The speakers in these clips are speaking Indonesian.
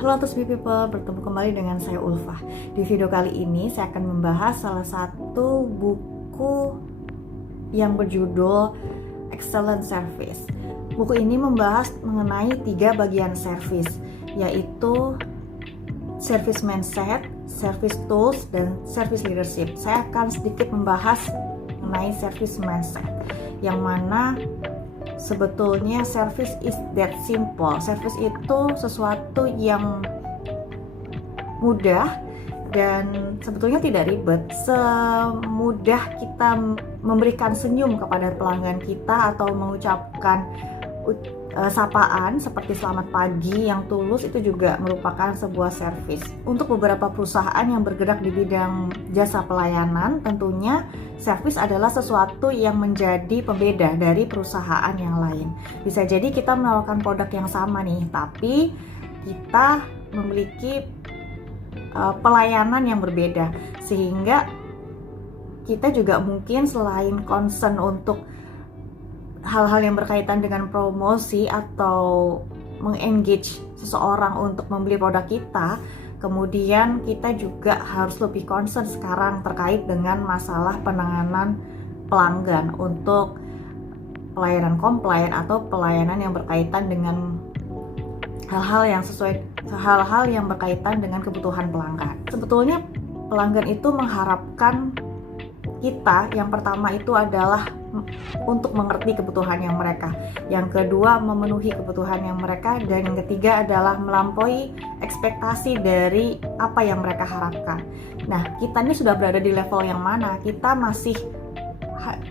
Halo Tusmi People, bertemu kembali dengan saya Ulfah. Di video kali ini saya akan membahas salah satu buku yang berjudul Excellent Service. Buku ini membahas mengenai 3 bagian service, yaitu service mindset, service tools, dan service leadership. Saya akan sedikit membahas mengenai service mindset, yang mana sebetulnya service is that simple. Service itu sesuatu yang mudah dan sebetulnya tidak ribet. Semudah kita memberikan senyum kepada pelanggan kita atau mengucapkan sapaan seperti selamat pagi yang tulus, itu juga merupakan sebuah service. Untuk beberapa perusahaan yang bergerak di bidang jasa pelayanan, tentunya service adalah sesuatu yang menjadi pembeda dari perusahaan yang lain. Bisa jadi kita menawarkan produk yang sama nih, tapi kita memiliki pelayanan yang berbeda, sehingga kita juga mungkin selain concern untuk hal-hal yang berkaitan dengan promosi atau mengengage seseorang untuk membeli produk kita, kemudian kita juga harus lebih concern sekarang terkait dengan masalah penanganan pelanggan untuk pelayanan komplain atau pelayanan yang berkaitan dengan hal-hal yang berkaitan dengan kebutuhan pelanggan. Sebetulnya pelanggan itu mengharapkan kita, yang pertama itu adalah untuk mengerti kebutuhannya mereka, yang kedua memenuhi kebutuhannya mereka, dan yang ketiga adalah melampaui ekspektasi dari apa yang mereka harapkan. Nah, kita ini sudah berada di level yang mana? Kita masih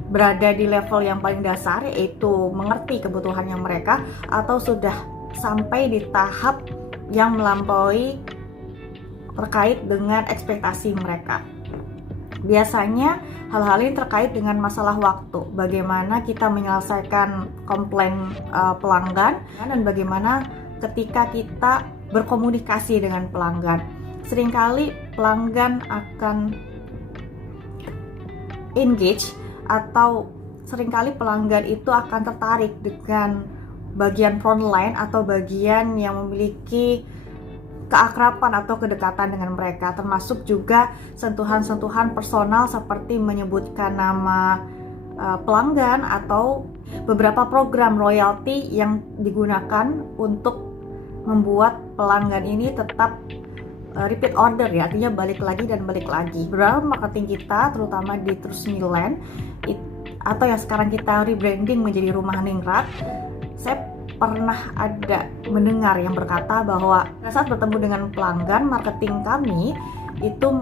berada di level yang paling dasar, yaitu mengerti kebutuhannya mereka, atau sudah sampai di tahap yang melampaui terkait dengan ekspektasi mereka. Biasanya hal-hal ini terkait dengan masalah waktu, bagaimana kita menyelesaikan komplain pelanggan, dan bagaimana ketika kita berkomunikasi dengan pelanggan. Seringkali pelanggan akan engage, atau seringkali pelanggan itu akan tertarik dengan bagian frontline atau bagian yang memiliki keakraban atau kedekatan dengan mereka, termasuk juga sentuhan-sentuhan personal seperti menyebutkan nama pelanggan atau beberapa program royalti yang digunakan untuk membuat pelanggan ini tetap repeat order, ya, artinya balik lagi dan balik lagi. Beberapa marketing kita, terutama di Trusmiland atau yang sekarang kita rebranding menjadi Rumah Ningrat, saya pernah ada mendengar yang berkata bahwa saat bertemu dengan pelanggan, marketing kami itu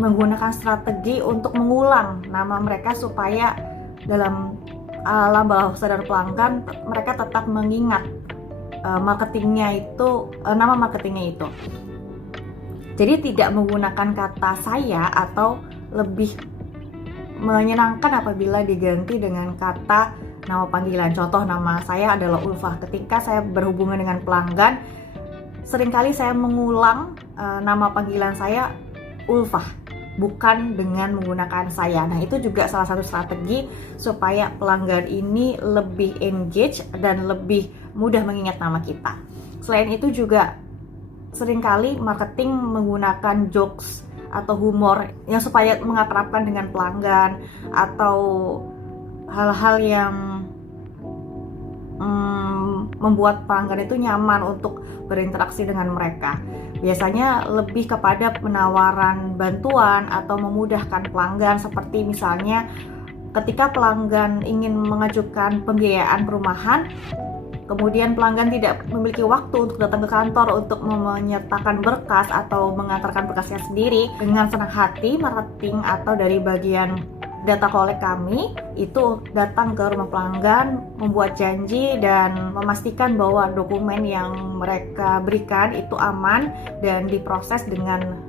menggunakan strategi untuk mengulang nama mereka supaya dalam alam bawah sadar pelanggan mereka tetap mengingat nama marketingnya itu. Jadi tidak menggunakan kata saya, atau lebih menyenangkan apabila diganti dengan kata nama panggilan. Contoh, nama saya adalah Ulfah. Ketika saya berhubungan dengan pelanggan, seringkali saya mengulang nama panggilan saya Ulfah, bukan dengan menggunakan saya. Nah, itu juga salah satu strategi supaya pelanggan ini lebih engage dan lebih mudah mengingat nama kita. Selain itu juga seringkali marketing menggunakan jokes atau humor yang supaya mengakrabkan dengan pelanggan, atau hal-hal yang membuat pelanggan itu nyaman untuk berinteraksi dengan mereka. Biasanya lebih kepada penawaran bantuan atau memudahkan pelanggan, seperti misalnya ketika pelanggan ingin mengajukan pembiayaan perumahan, kemudian pelanggan tidak memiliki waktu untuk datang ke kantor untuk menyertakan berkas atau mengantarkan berkasnya sendiri. Dengan senang hati, marketing atau dari bagian data kolek kami itu datang ke rumah pelanggan, membuat janji dan memastikan bahwa dokumen yang mereka berikan itu aman dan diproses dengan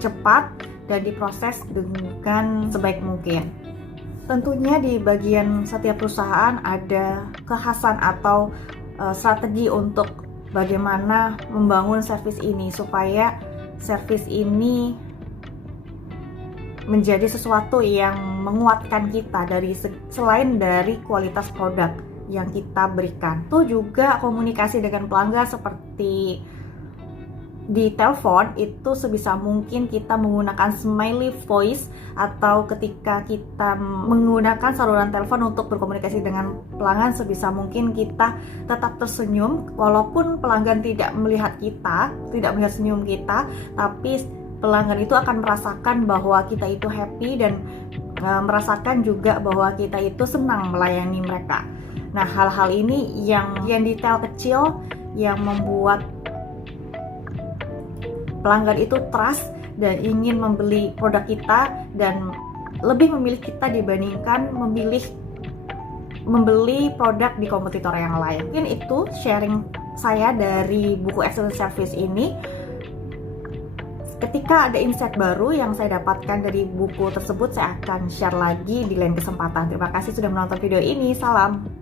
cepat dan diproses dengan sebaik mungkin. Tentunya di bagian setiap perusahaan ada kekhasan atau strategi untuk bagaimana membangun service ini supaya service ini menjadi sesuatu yang menguatkan kita selain dari kualitas produk yang kita berikan. Itu juga komunikasi dengan pelanggan seperti di telepon itu sebisa mungkin kita menggunakan smiley voice, atau ketika kita menggunakan saluran telepon untuk berkomunikasi dengan pelanggan sebisa mungkin kita tetap tersenyum walaupun pelanggan tidak melihat kita, tidak melihat senyum kita, tapi pelanggan itu akan merasakan bahwa kita itu happy dan merasakan juga bahwa kita itu senang melayani mereka. Nah, hal-hal ini yang detail kecil yang membuat pelanggan itu trust dan ingin membeli produk kita dan lebih memilih kita dibandingkan membeli produk di kompetitor yang lain. Mungkin itu sharing saya dari buku Excellent Service ini. Ketika ada insight baru yang saya dapatkan dari buku tersebut, saya akan share lagi di lain kesempatan. Terima kasih sudah menonton video ini. Salam.